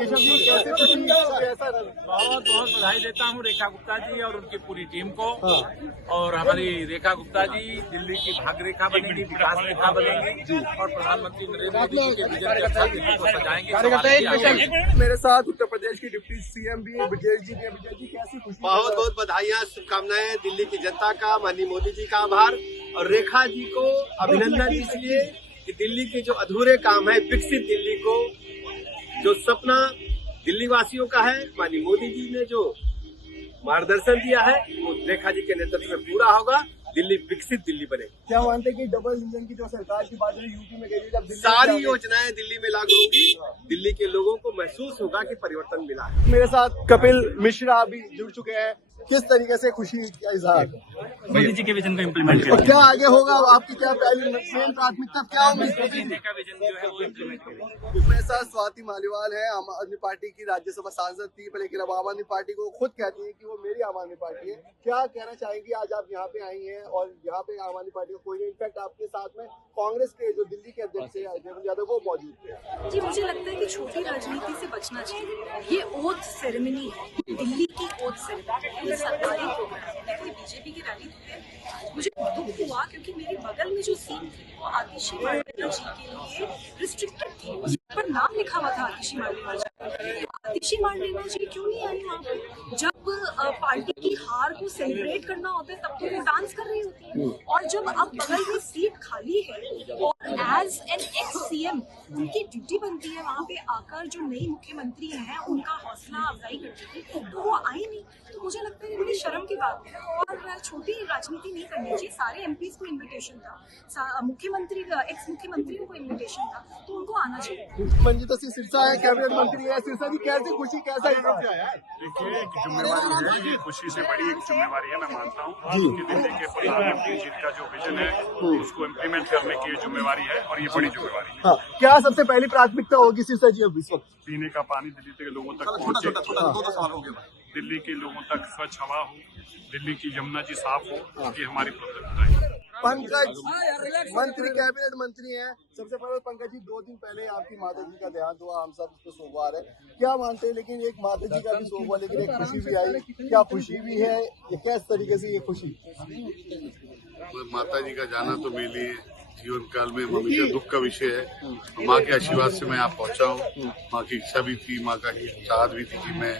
केशव जी कैसे खुशी कैसा बहुत बहुत बधाई देता हूँ रेखा गुप्ता जी और उनकी पूरी टीम को। और हमारी रेखा गुप्ता जी दिल्ली की भाग्य रेखा बनेगी, विकास रेखा बनेगी और प्रधानमंत्री नरेंद्र मोदी जी के विजन के साथ दिल्ली को सजाएंगे। मेरे साथ उत्तर प्रदेश की डिप्टी सीएम भी ब्रजेश जी भी। ब्रजेश जी कैसी खुशी? बहुत बहुत बधाइयाँ, शुभकामनाएं। दिल्ली की जनता का, माननीय मोदी जी का आभार और रेखा जी को अभिनंदन इसलिए कि दिल्ली के जो अधूरे काम है, विकसित दिल्ली को जो सपना दिल्ली वासियों का है, माननीय मोदी जी ने जो मार्गदर्शन दिया है वो रेखा जी के नेतृत्व में पूरा होगा। दिल्ली विकसित दिल्ली बनेगी। क्या मानते हैं कि डबल इंजन की जो सरकार की बात है यूपी में गई है, जब सारी योजनाएं दिल्ली में लागू होगी, दिल्ली के लोगों को महसूस होगा कि परिवर्तन मिला है। मेरे साथ कपिल मिश्रा भी जुड़ चुके हैं। किस तरीके से खुशी का इजहार? मोदी जी के विजन को इम्प्लीमेंट और क्या आगे होगा? आपकी क्या पहली मेन प्राथमिकता क्या होगी? का विजन जो है वो इम्प्लीमेंट करेंगे। मेरे साथ स्वाति मालीवाल है, आम आदमी पार्टी की राज्यसभा सांसद थी, लेकिन अब आम आदमी पार्टी को खुद कहती है कि वो मेरी आम आदमी पार्टी है। क्या कहना चाहेंगी? आज आप यहाँ पे आई हैं और यहाँ पे आम आदमी पार्टी का कोई नहीं, इनफैक्ट आपके साथ में कांग्रेस के जो दिल्ली के अध्यक्ष है देवेंद्र यादव वो मौजूद थे। जी, मुझे लगता है कि छोटी राजनीति से बचना चाहिए। ये ओथ सेरेमनी है, दिल्ली की ओथ सेरेमनी, सरकारी प्रोग्राम है, कोई बीजेपी की रैली थी। मुझे दुख हुआ क्योंकि मेरे बगल में जो सीट थी वो आतिशी मार्लेना जी के लिए रिस्ट्रिक्टेड थी, उस पर नाम लिखा हुआ था आतिशी मार्लेना जी। आतिशी मार्लेना जी क्यों नहीं आई वहाँ पे? जब पार्टी की हार को सेलिब्रेट करना होता है तब तो वो डांस कर रही होती है। और जब अब बगल में सीट खाली है और एज एन एक्स सीएम उनकी ड्यूटी बनती है वहाँ पे आकर जो नई मुख्यमंत्री हैं उनका हौसला अफजाई करती थी, तो वो आई नहीं। तो मुझे लगता है ये बड़ी शर्म की बात है और छोटी राजनीति नहीं करनी चाहिए। सारे एमपीज को इन्विटेशन था, मुख्यमंत्री एक्स मुख्यमंत्रियों को इन्विटेशन था, तो उनको आना चाहिए। मंजिता सिंह सिरसा है, कैबिनेट मंत्री है। सिरसा जी कैसी खुशी, कैसा देखिए, एक जिम्मेवारी है, ये खुशी से बड़ी एक जिम्मेवारी है, मैं मानता हूँ कि दिल्ली के प्रधानमंत्री जी का जो विजन है उसको इम्प्लीमेंट करने की जिम्मेवारी है और ये बड़ी जिम्मेवारी है। क्या सबसे पहली प्राथमिकता होगी सिरसा जी अब इस वक्त? पीने का पानी दिल्ली के लोगों तक पहुँचे, दिल्ली के लोगों तक स्वच्छ हवा हो, दिल्ली की यमुना जी साफ हो, ये हमारी प्राथमिकता है। पंकज मंत्री, कैबिनेट मंत्री हैं। सबसे पहले पंकज जी, 2 दिन पहले आपकी माता जी का देहांत हुआ, हम सब इसको सोमवार है, क्या मानते हैं? लेकिन एक माता जी का भी शोक हुआ, लेकिन एक खुशी भी आई। क्या खुशी भी है? ये किस तरीके से ये खुशी? माता जी का जाना तो मेरे लिए जीवन काल में हमेशा दुख का विषय है। माँ के आशीर्वाद से मैं यहाँ पहुँचा हूँ। माँ की इच्छा भी थी, माँ का चाहत भी थी कि मैं,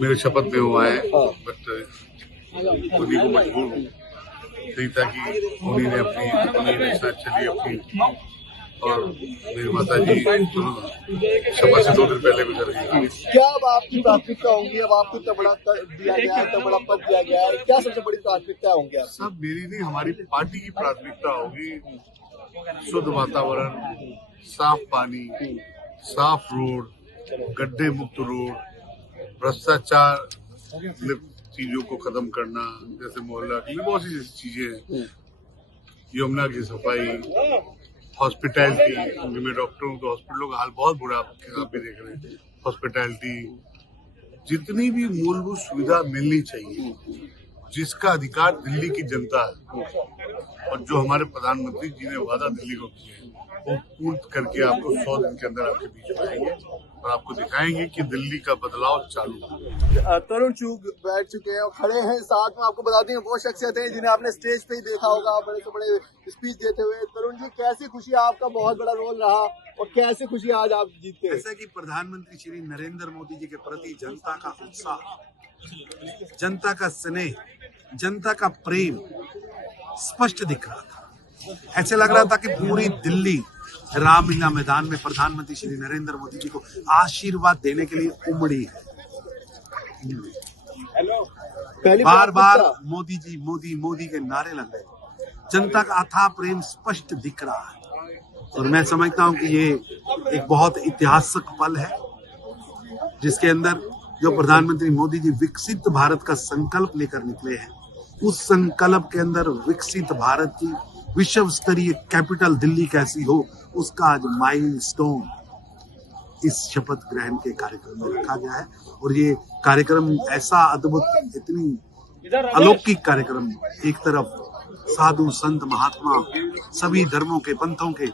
मेरे शपथ में हुआ है, बट उन्हीं को मजबूर हूँ नहीं था कि उन्हीं ने अपनी साथ चली अपनी, और मेरी माता जी शपथ से 2 दिन पहले गुजर गई। क्या अब आपकी प्राथमिकता होंगी? अब आपको इतना बड़ा दिया गया है, इतना बड़ा पद दिया गया है, क्या सबसे बड़ी प्राथमिकता होंगी आप? सब मेरी नहीं, हमारी पार्टी की प्राथमिकता होगी शुद्ध वातावरण, साफ पानी, साफ रोड, गड्ढे मुक्त रोड, भ्रष्टाचार चीजों को खत्म करना, जैसे मोहल्ला की बहुत सी चीजें हैं, यमुना की सफाई, हॉस्पिटैलिटी, क्योंकि मैं डॉक्टर हूँ तो हॉस्पिटलों का हाल बहुत बुरा आप भी देख रहे हैं। हॉस्पिटैलिटी, जितनी भी मूलभूत सुविधा मिलनी चाहिए, जिसका अधिकार दिल्ली की जनता है और जो हमारे प्रधानमंत्री जी ने वादा दिल्ली को किया है, वो पूर्ण करके आपको 100 दिन के अंदर आपके बीच में आएंगे और आपको दिखाएंगे कि दिल्ली का बदलाव चालू है। तरुण चूग बैठ चुके हैं और खड़े हैं साथ में। आपको बता दें वो शख्सियत है जिन्हें आपने स्टेज पे ही देखा होगा बड़े से बड़े स्पीच देते हुए। तरुण जी, कैसी खुशी, आपका बहुत बड़ा रोल रहा और कैसी खुशी आज आप जीतते हैं? जैसा कि प्रधानमंत्री श्री नरेंद्र मोदी जी के प्रति जनता का उत्साह, जनता का स्नेह, जनता का प्रेम स्पष्ट दिख रहा था। ऐसे लग रहा था कि पूरी दिल्ली रामलीला मैदान में प्रधानमंत्री श्री नरेंद्र मोदी जी को आशीर्वाद देने के लिए उमड़ी है। बार बार मोदी जी, मोदी मोदी के नारे लग रहे, जनता का अथाह प्रेम स्पष्ट दिख रहा है और मैं समझता हूं कि ये एक बहुत ऐतिहासिक पल है जिसके अंदर जो प्रधानमंत्री मोदी जी विकसित भारत का संकल्प लेकर निकले हैं, उस संकल्प के अंदर विकसित भारत की विश्व स्तरीय कैपिटल दिल्ली कैसी हो, उसका आज माइलस्टोन इस शपथ ग्रहण के कार्यक्रम में रखा गया है। और ये कार्यक्रम ऐसा अद्भुत, इतनी अलौकिक कार्यक्रम, एक तरफ साधु संत महात्मा सभी धर्मों के पंथों के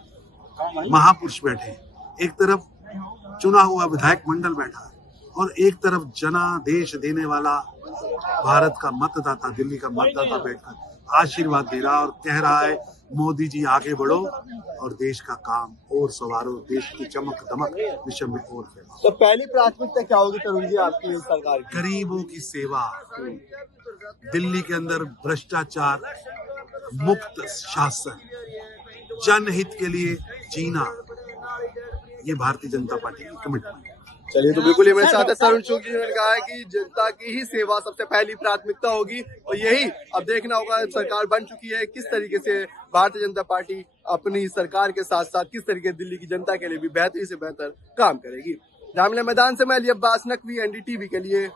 महापुरुष बैठे, एक तरफ चुना हुआ विधायक मंडल बैठा है और एक तरफ जनादेश देने वाला भारत का मतदाता, दिल्ली का मतदाता बैठकर आशीर्वाद दे रहा और कह रहा है मोदी जी आगे बढ़ो और देश का काम और संवारो, देश की चमक दमक विश्व में और फैलाओ। तो पहली प्राथमिकता क्या होगी तरुण जी आपकी इस सरकार की? गरीबों की सेवा, दिल्ली के अंदर भ्रष्टाचार मुक्त शासन, जनहित के लिए जीना, ये भारतीय जनता पार्टी की कमिटमेंट है। चलिए, तो बिल्कुल ये मेरे साथ है तरुण चुग जी ने कहा है कि जनता की ही सेवा सबसे पहली प्राथमिकता होगी और यही अब देखना होगा। सरकार बन चुकी है, किस तरीके से भारतीय जनता पार्टी अपनी सरकार के साथ साथ किस तरीके से दिल्ली की जनता के लिए भी बेहतरी से बेहतर काम करेगी। जामिया मैदान से मैं अली अब्बास नकवी, NDTV के लिए।